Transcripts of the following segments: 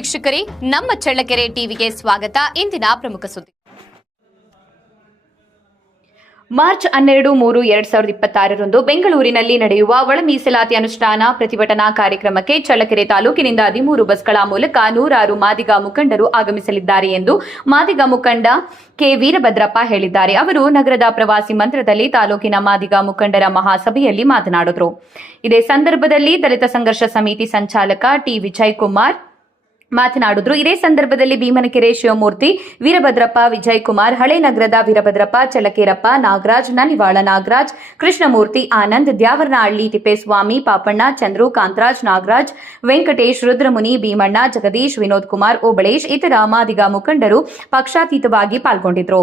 ವೀಕ್ಷಕರೇ, ನಮ್ಮ ಚಳ್ಳಕೆರೆ ಟಿವಿಗೆ ಸ್ವಾಗತ. ಇಂದಿನ ಪ್ರಮುಖ ಸುದ್ದಿ. ಮಾರ್ಚ್ 12/3/2026 ಬೆಂಗಳೂರಿನಲ್ಲಿ ನಡೆಯುವ ಒಳ ಮೀಸಲಾತಿ ಅನುಷ್ಠಾನ ಪ್ರತಿಭಟನಾ ಕಾರ್ಯಕ್ರಮಕ್ಕೆ ಚಳ್ಳಕೆರೆ ತಾಲೂಕಿನಿಂದ 13 ಬಸ್ಗಳ ಮೂಲಕ ನೂರಾರು ಮಾದಿಗ ಮುಖಂಡರು ಆಗಮಿಸಲಿದ್ದಾರೆ ಎಂದು ಮಾದಿಗ ಮುಖಂಡ ಕೆ ವೀರಭದ್ರಪ್ಪ ಹೇಳಿದ್ದಾರೆ. ಅವರು ನಗರದ ಪ್ರವಾಸಿ ಮಂದಿರದಲ್ಲಿ ತಾಲೂಕಿನ ಮಾದಿಗ ಮುಖಂಡರ ಮಹಾಸಭೆಯಲ್ಲಿ ಮಾತನಾಡಿದರು. ಇದೇ ಸಂದರ್ಭದಲ್ಲಿ ದಲಿತ ಸಂಘರ್ಷ ಸಮಿತಿ ಸಂಚಾಲಕ ಟಿ ವಿಜಯಕುಮಾರ್ ಮಾತನಾಡಿದ್ರು. ಇದೇ ಸಂದರ್ಭದಲ್ಲಿ ಭೀಮನಕೆರೆ ಶಿವಮೂರ್ತಿ, ವೀರಭದ್ರಪ್ಪ, ವಿಜಯಕುಮಾರ್, ಹಳೆ ನಗರದ ವೀರಭದ್ರಪ್ಪ, ಚಳ್ಳಕೇರಪ್ಪ, ನಾಗರಾಜ್, ನಲಿವಾಳ ನಾಗರಾಜ್, ಕೃಷ್ಣಮೂರ್ತಿ, ಆನಂದ್, ದ್ಯಾವರನಹಳ್ಳಿ ತಿಪ್ಪೇಸ್ವಾಮಿ, ಪಾಪಣ್ಣ, ಚಂದ್ರು, ಕಾಂತರಾಜ್, ನಾಗರಾಜ್, ವೆಂಕಟೇಶ್, ರುದ್ರಮುನಿ, ಭೀಮಣ್ಣ, ಜಗದೀಶ್, ವಿನೋದ್ ಕುಮಾರ್, ಓಬಳೇಶ್ ಇತರ ಮಾದಿಗ ಮುಖಂಡರು ಪಕ್ಷಾತೀತವಾಗಿ ಪಾಲ್ಗೊಂಡಿದ್ರು.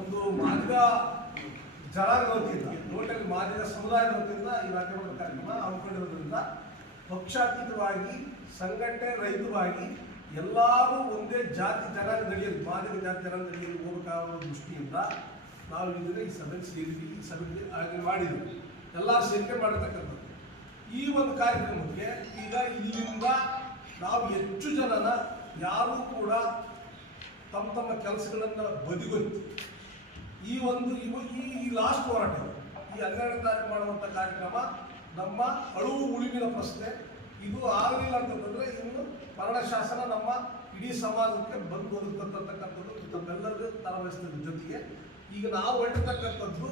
ಒಂದು ಮಾದಿಗ ಜನಾಂಗ ವತಿಯಿಂದ ಟೋಟಲ್ ಮಾದಿಗ ಸಮುದಾಯದ ವತಿಯಿಂದ ಈ ರಾಜ್ಯಮಟ್ಟ ಕಾರ್ಯಕ್ರಮ ಹಮ್ಮಿಕೊಂಡಿರೋದ್ರಿಂದ ಪಕ್ಷಾತೀತವಾಗಿ ಸಂಘಟನೆ ರಹಿತವಾಗಿ ಎಲ್ಲರೂ ಒಂದೇ ಜಾತಿ ಜನಾಂಗ ನಡೆಯಲು ಮಾದಿಗ ಜಾತಿ ಜನಾಂಗ ನಡೆಯಲು ಹೋಗಬೇಕಾಗುವ ದೃಷ್ಟಿಯಿಂದ ನಾವು ಇದನ್ನು ಈ ಸಭೆಗೆ ಸೇರಿದ್ವಿ. ಈ ಸಭೆಗೆ ಆಯೋಜನೆ ಮಾಡಿದ್ವಿ, ಎಲ್ಲರೂ ಸೇರಿಕೆ ಮಾಡಿರ್ತಕ್ಕಂಥದ್ದು. ಈ ಒಂದು ಕಾರ್ಯಕ್ರಮಕ್ಕೆ ಈಗ ಇಲ್ಲಿಂದ ನಾವು ಹೆಚ್ಚು ಜನನ ಯಾರೂ ಕೂಡ ತಮ್ಮ ತಮ್ಮ ಕೆಲಸಗಳನ್ನು ಬದಿಗೊತ್ತಿ ಈ ಲಾಸ್ಟ್ ಹೋರಾಟ, ಈ 12ನೇ ತಾರೀಕು ಮಾಡುವಂಥ ಕಾರ್ಯಕ್ರಮ ನಮ್ಮ ಅಳುವು ಉಳಿವಿನ ಪ್ರಶ್ನೆ. ಇದು ಆಗಲಿಲ್ಲ ಅಂತಂದರೆ ಇನ್ನು ಮರಣ ಶಾಸನ ನಮ್ಮ ಇಡೀ ಸಮಾಜಕ್ಕೆ ಬಂದು ಒದಗಿರ್ತಕ್ಕಂಥದ್ದು ನಮ್ಮೆಲ್ಲರಿಗೂ ತರವಹಿಸ್ತದ ಜೊತೆಗೆ ಈಗ ನಾವು ಹೊರಟಿರ್ತಕ್ಕಂಥದ್ದು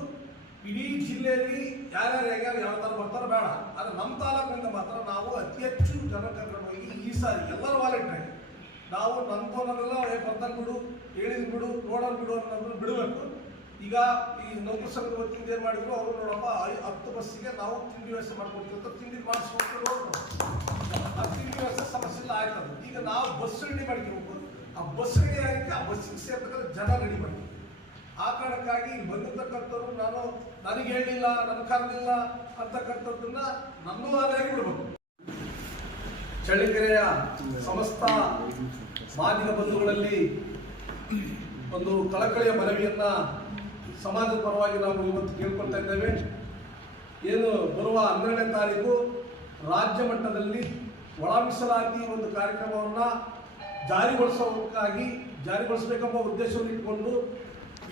ಇಡೀ ಜಿಲ್ಲೆಯಲ್ಲಿ ಯಾರ್ಯಾರು ಯಾವ ಥರ ಬರ್ತಾರೋ ಬೇಡ, ಆದರೆ ನಮ್ಮ ತಾಲೂಕಿನಿಂದ ಮಾತ್ರ ನಾವು ಅತಿ ಹೆಚ್ಚು ಜನ ಕರ್ಕೊಂಡು ಹೋಗಿ ಈ ಸಾರಿ ಎಲ್ಲರ ವಾಲೆಂಟ್ರಾಗಿ ನಾವು ನಂಬೋನೆಲ್ಲ ಬರ್ತಾನೆ ಬಿಡು, ಹೇಳಿದ್ ಬಿಡು, ನೋಡೋದು ಬಿಡು ಅನ್ನೋದು ಬಿಡಬೇಕು. ಈಗ ಈ ನೌಕರ ಸಂಘದ ವತಿಯಿಂದ ಏನು ಮಾಡಿದ್ರು, ಅವರು ನೋಡಪ್ಪ 10 ಬಸ್ಸಿಗೆ ನಾವು ತಿಂಡಿ ವ್ಯವಸ್ಥೆ ಮಾಡ್ಕೊಡ್ತೀವಿ ಅಂತ ತಿಂಡಿ ಮಾಡಿಸ್ಕೊಂಡು ಆ ತಿಂಡಿ ವ್ಯವಸ್ಥೆ ಸಮಸ್ಯೆ ಇಲ್ಲ ಆಯ್ತದ. ಈಗ ನಾವು ಬಸ್ ರೆಡಿ ಮಾಡ್ಕೋಬೇಕು. ಆ ಬಸ್ ರೆಡಿ ಆಗಕ್ಕೆ ಆ ಬಸ್ಸಿಗೆ ಸೇರ್ತಕ್ಕಂಥ ಜನ ರೆಡಿ ಮಾಡಿ. ಆ ಕಾರಣಕ್ಕಾಗಿ ಬಂದಿರ್ತಕ್ಕಂಥವ್ರು ನನಗೆ ಹೇಳಿಲ್ಲ, ನನಗೆ ಕರೆದಿಲ್ಲ ಅಂತಕ್ಕಂಥದ್ದನ್ನ ನನ್ನೂ ಆದಾಗಿ ಬಿಡ್ಬೇಕು. ಚಳ್ಳಕೆರೆಯ ಸಮಸ್ತ ಮಾದಿಗ ಬಂಧುಗಳಲ್ಲಿ ಒಂದು ಕಳಕಳಿಯ ಮನವಿಯನ್ನ ಸಮಾಜದ ಪರವಾಗಿ ನಾವು ಇವತ್ತು ಕೇಳ್ಕೊಳ್ತಾ ಇದ್ದೇವೆ. ಏನು ಬರುವ 12ನೇ ತಾರೀಕು ರಾಜ್ಯ ಮಟ್ಟದಲ್ಲಿ ಒಳ ಮೀಸಲಾತಿ ಒಂದು ಕಾರ್ಯಕ್ರಮವನ್ನು ಜಾರಿಗೊಳಿಸಬೇಕೆಂಬ ಉದ್ದೇಶವನ್ನು ಇಟ್ಟುಕೊಂಡು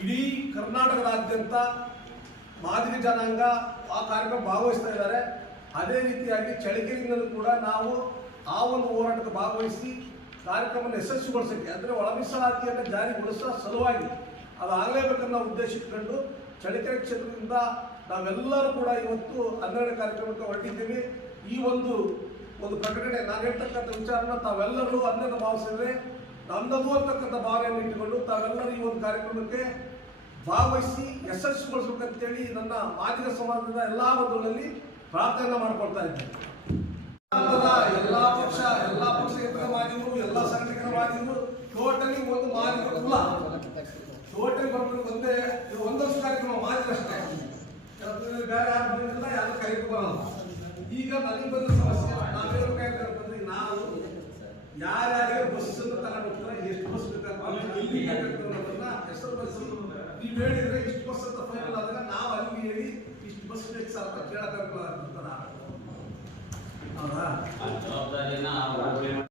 ಇಡೀ ಕರ್ನಾಟಕದಾದ್ಯಂತ ಮಾದಿಗ ಜನಾಂಗ ಆ ಕಾರ್ಯಕ್ರಮ ಭಾಗವಹಿಸ್ತಾ ಇದ್ದಾರೆ. ಅದೇ ರೀತಿಯಾಗಿ ಚಳ್ಳಕೆರೆಯಿಂದಲೂ ಕೂಡ ನಾವು ಆ ಒಂದು ಹೋರಾಟಕ್ಕೆ ಭಾಗವಹಿಸಿ ಕಾರ್ಯಕ್ರಮವನ್ನು ಯಶಸ್ವಿಗೊಳಿಸೋಕ್ಕೆ, ಅಂದರೆ ಒಳ ಮೀಸಲಾತಿಯನ್ನು ಜಾರಿಗೊಳಿಸುವ ಸಲುವಾಗಿ ಅದು ಆಗಲೇಬೇಕನ್ನೋ ಉದ್ದೇಶ ಇಟ್ಕೊಂಡು ಚಳ್ಳಕೆರೆ ಕ್ಷೇತ್ರದಿಂದ ನಾವೆಲ್ಲರೂ ಕೂಡ ಇವತ್ತು 12ನೇ ಕಾರ್ಯಕ್ರಮಕ್ಕೆ ಹೊರಟಿದ್ದೀವಿ. ಈ ಒಂದು ಪ್ರಕಟಣೆ ನಾನು ಹೇಳ್ತಕ್ಕಂಥ ವಿಚಾರನ ತಾವೆಲ್ಲರೂ ಅನ್ನದ ಭಾವಿಸಿದ್ರೆ ನನ್ನದು ಅಂತಕ್ಕಂಥ ಭಾವನೆಯನ್ನು ಇಟ್ಟುಕೊಂಡು ತಾವೆಲ್ಲರೂ ಈ ಒಂದು ಕಾರ್ಯಕ್ರಮಕ್ಕೆ ಭಾಗವಹಿಸಿ ಯಶಸ್ವಿಗೊಳಿಸಬೇಕಂತೇಳಿ ನನ್ನ ಮಾದಿಗ ಸಮಾಜದ ಎಲ್ಲ ಬಂಧುಗಳಲ್ಲಿ ಪ್ರಾರ್ಥನೆ ಮಾಡ್ಕೊಳ್ತಾ ಇದ್ದೇನೆ. ಎಲ್ಲಾ ಪಕ್ಷೇತರ ಮಾದಿಗರು, ಎಲ್ಲ ಸಂಘಟನೆಗಳ ಮಾದಿಗರು ಟೋಟಲಿ ಒಂದು ಮಾದಿಗ ಕುಲ ಟೋಟಲಿ ಬರ್ಬೇಕು. ಒಂದೊಂದು ಕಾರ್ಯಕ್ರಮ ಮಾದಿಗ ಅಷ್ಟೇ, ಬೇರೆ ಯಾರು ಬಂದಿಲ್ಲ, ಯಾರು ಕರೆದು ಬರಲ್ಲ. ಈಗ ನನಗೆ ಬಂದ ಸಮಸ್ಯೆ ನಾವೇನು ನಾವು ಯಾರ್ಯಾರಿಗೆ ಬಸ್ ತಗೊಂಡು ಹೋಗ್ತಾರೆ, ಎಷ್ಟು ಬಸ್ ಬೇಕಾದ್ರೆ ಹೆಸರು ಬಸ್ ನೀವು ಹೇಳಿದ್ರೆ ಇಷ್ಟು ಬಸ್ ಅಂತ ಫೈನಲ್ ಆದಾಗ ನಾವು ಅಲ್ಲಿ ಹೇಳಿ ಇಷ್ಟು ಬಸ್ ಬೇಕು ಸರ್ ಅಂತ ಕೇಳಕ್ಕಾಗಲ್ಲ. ಹೌದಾ?